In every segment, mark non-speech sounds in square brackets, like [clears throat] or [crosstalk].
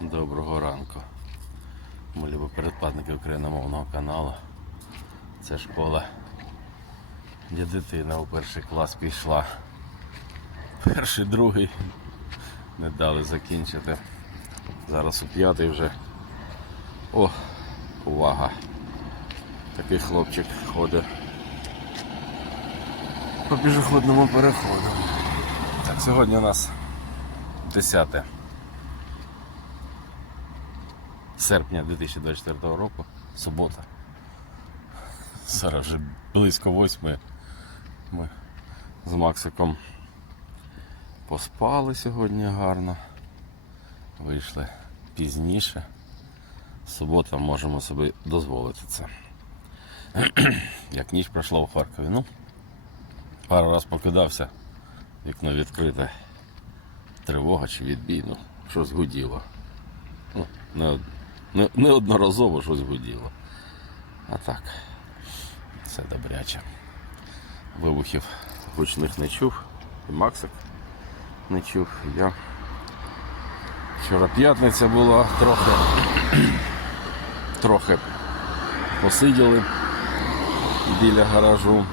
Доброго ранку. Любі передплатники україномовного каналу. Це школа, де дитина у перший клас пішла. Перший, другий не дали закінчити. Зараз у п'ятий вже. О, увага! Такий хлопчик ходить по пішохідному переходу. Так, сьогодні у нас 10 серпня 2024 року, субота. Зараз вже близько восьми. Ми з Максиком поспали сьогодні гарно. Вийшли пізніше. Субота можемо собі дозволити це. [clears throat] Як ніч пройшла у Харкові. Ну, пару раз покидався, вікно відкрите. Тривога чи відбій, ну, щось гуділо. Ну, не, неодноразово щось гуділо. А так, все добряче. Вибухів гучних не чув. І Максик не чув. Я. Вчора п'ятниця була, трохи, [clears throat] трохи посиділи біля гаражу.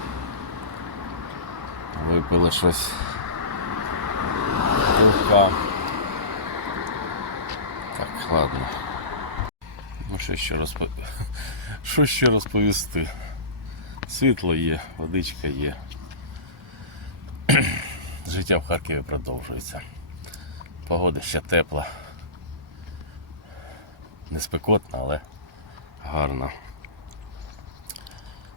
Випили щось. Пивка. Так, ладно. Що ще розпо... [laughs] Що ще розповісти? Світло є, водичка є. [clears throat] Життя в Харкові продовжується. Погода ще тепла. Не спекотна, але гарна.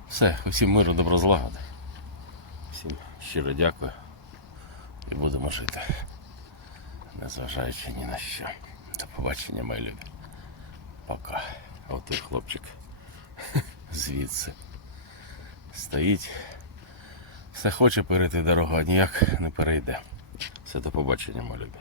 Все, усім миру, добро злагоди. Всім щиро дякую і будемо жити. Незважаючи ні на що. До побачення, мої любі. Пока. От той хлопчик [laughs] звідси стоїть. Все хоче перейти дорогу, а ніяк не перейде. Все, до побачення, мої любі.